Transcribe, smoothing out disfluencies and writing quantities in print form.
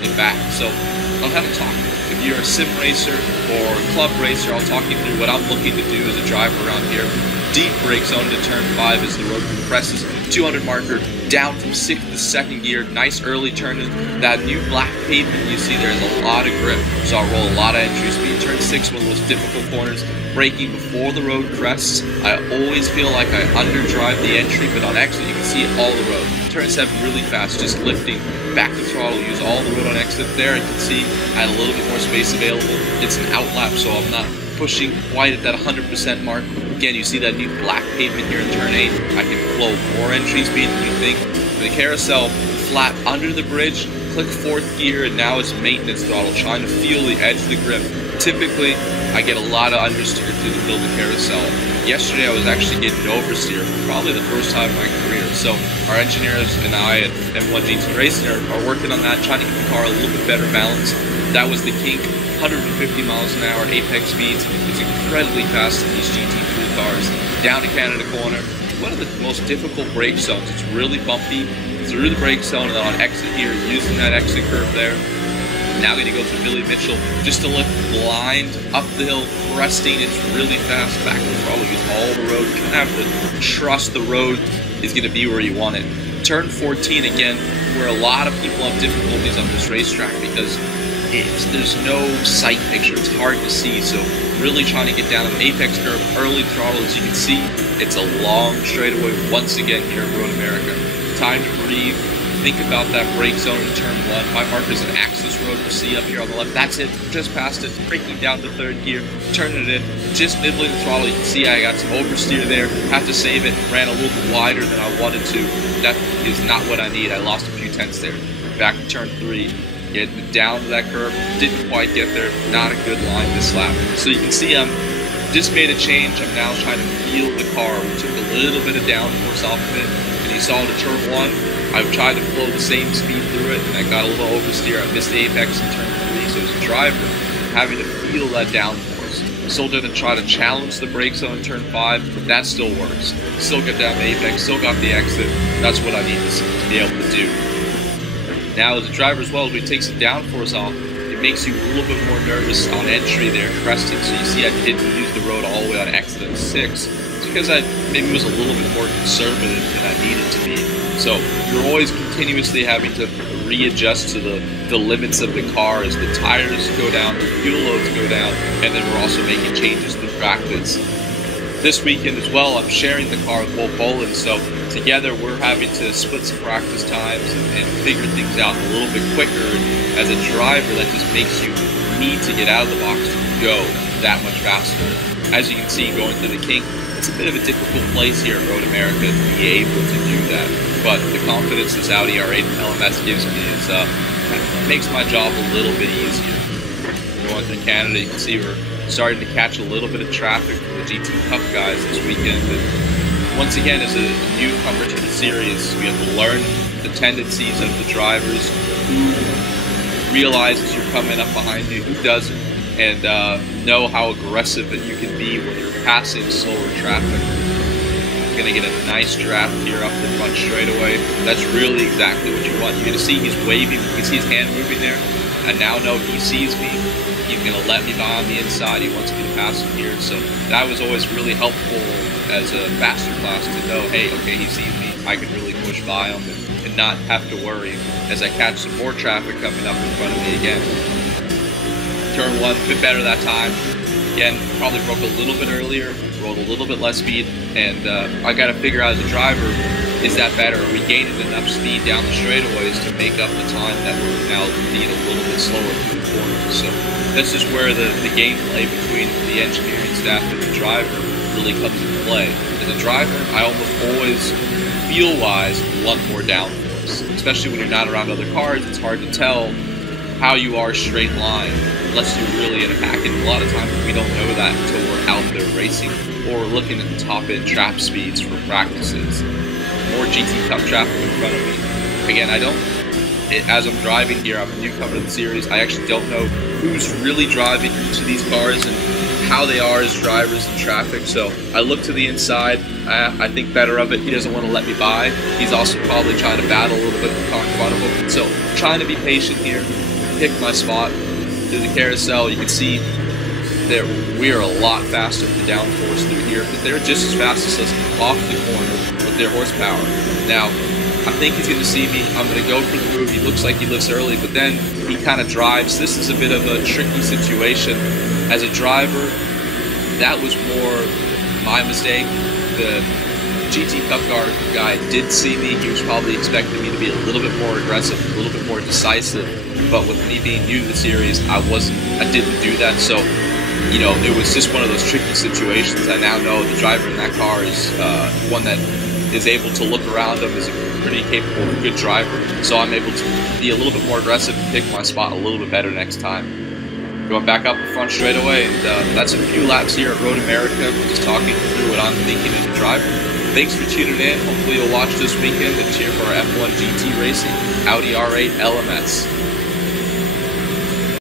bring it back. So I'll have a talk. If you're a sim racer or a club racer, I'll talk you through what I'm looking to do as a driver around here. Deep brake zone into turn 5 as the road compresses. 200 marker, down from 6th to 2nd gear. Nice early turn in. That new black pavement you see there is a lot of grip, so I'll roll a lot of entry speed. Turn 6, one of the most difficult corners. Braking before the road crests. I always feel like I underdrive the entry, but on exit you can see it all the road. Turn 7 really fast, just lifting back the throttle, use all the road on exit. There I can see I had a little bit more space available. It's an outlap, so I'm not pushing quite at that 100% mark. Again, you see that new black pavement here in turn 8. I can flow more entry speed than you think. The carousel, flat under the bridge, click 4th gear, and now it's maintenance throttle, trying to feel the edge of the grip. Typically, I get a lot of understeer through the middle of the carousel. Yesterday, I was actually getting oversteer for probably the first time in my career. So our engineers and I at M1 GT Racing are working on that, trying to get the car a little bit better balanced. That was the kink. 150 miles an hour apex speeds. It's incredibly fast in these GT3 cars. Down to Canada Corner. One of the most difficult brake zones. It's really bumpy through the brake zone, and then on exit here, using that exit curve there. Now going to go to Billy Mitchell just to lift blind up the hill, cresting. It's really fast. Back to throttle, use all the road. You kind of have to trust the road is going to be where you want it. Turn 14 again, where a lot of people have difficulties on this racetrack because there's no sight picture. It's hard to see. So really trying to get down an apex curve, early throttle. As you can see, it's a long straightaway once again here at Road America. Time to breathe. Think about that brake zone in turn 1. My marker is an access road you see up here on the left. That's it. Just past it. Braking down to 3rd gear. Turning it in. Just nibbling the throttle. You can see I got some oversteer there. Have to save it. Ran a little bit wider than I wanted to. That is not what I need. I lost a few tenths there. Back to turn 3. Getting down to that curve. Didn't quite get there. Not a good line this lap. So you can see I'm just made a change. I'm now trying to feel the car. We took a little bit of downforce off of it. And you saw it in turn 1. I've tried to flow the same speed through it, and I got a little oversteer. I missed the apex in turn 3, so as a driver, having to feel that downforce. Still didn't try to challenge the brake zone in turn 5, but that still works. Still got down the apex, still got the exit. That's what I need to be able to do. Now, as a driver as well, as we take some downforce off, it makes you a little bit more nervous on entry there, cresting. So you see I didn't use the road all the way on exit in 6. It's because I maybe was a little bit more conservative than I needed to be. So you're always continuously having to readjust to the limits of the car as the tires go down, the fuel loads go down, and then we're also making changes through practice. This weekend as well, I'm sharing the car with Wolf Boland, so together we're having to split some practice times and figure things out a little bit quicker. And as a driver, that just makes you need to get out of the box to go that much faster. As you can see, going through the kink, it's a bit of a difficult place here at Road America to be able to do that. But the confidence this Audi R8 LMS gives me is makes my job a little bit easier. Going through Canada, you can see we're starting to catch a little bit of traffic from the GT Cup guys this weekend. And once again, as a newcomer to the series, we have to learn the tendencies of the drivers, who realizes you're coming up behind you, who doesn't, and know how aggressive that you can be when you're passing slower traffic. Going to get a nice draft here up the front straightaway. That's really exactly what you want. You're going to see he's waving. You can see his hand moving there. I now know he sees me. He's going to let me by on the inside. He wants me to pass him here. So that was always really helpful as a faster class to know, hey, okay, he sees me. I can really push by him and not have to worry as I catch some more traffic coming up in front of me again. Turn 1, a bit better that time. Again, probably broke a little bit earlier, rolled a little bit less speed, and I got to figure out as a driver, is that better? Are we gaining enough speed down the straightaways to make up the time that we're now being a little bit slower through the corners? So this is where the gameplay between the engineering staff and the driver really comes into play. As a driver, I almost always, feel-wise, want more downforce, especially when you're not around other cars. It's hard to tell how you are straight line unless you're really in a pack, and a lot of times we don't know that until we're out there racing or looking at the top end trap speeds for practices. More GT Cup traffic in front of me. Again, as I'm driving here, I'm a newcomer to the series, I actually don't know who's really driving each of these cars and how they are as drivers in traffic. So I look to the inside. I think better of it. He doesn't want to let me by. He's also probably trying to battle a little bit with the car in front of him. So trying to be patient here, pick my spot through the carousel. You can see that we are a lot faster with the downforce through here, but they're just as fast as us off the corner with their horsepower. Now, I think he's going to see me. I'm going to go for the move. He looks like he lifts early, but then he kind of drives. This is a bit of a tricky situation. As a driver, that was more my mistake. The GT Cup Car guy did see me. He was probably expecting me to be a little bit more aggressive, a little bit more decisive. But with me being new to the series, I didn't do that. So, you know, it was just one of those tricky situations. I now know the driver in that car is one that is able to look around him, is a pretty capable, good driver. So I'm able to be a little bit more aggressive and pick my spot a little bit better next time. Going back up the front straight away, and that's a few laps here at Road America, just talking through what I'm thinking as a driver. Thanks for tuning in. Hopefully you'll watch this weekend and cheer for our F1 GT racing Audi R8 LMS.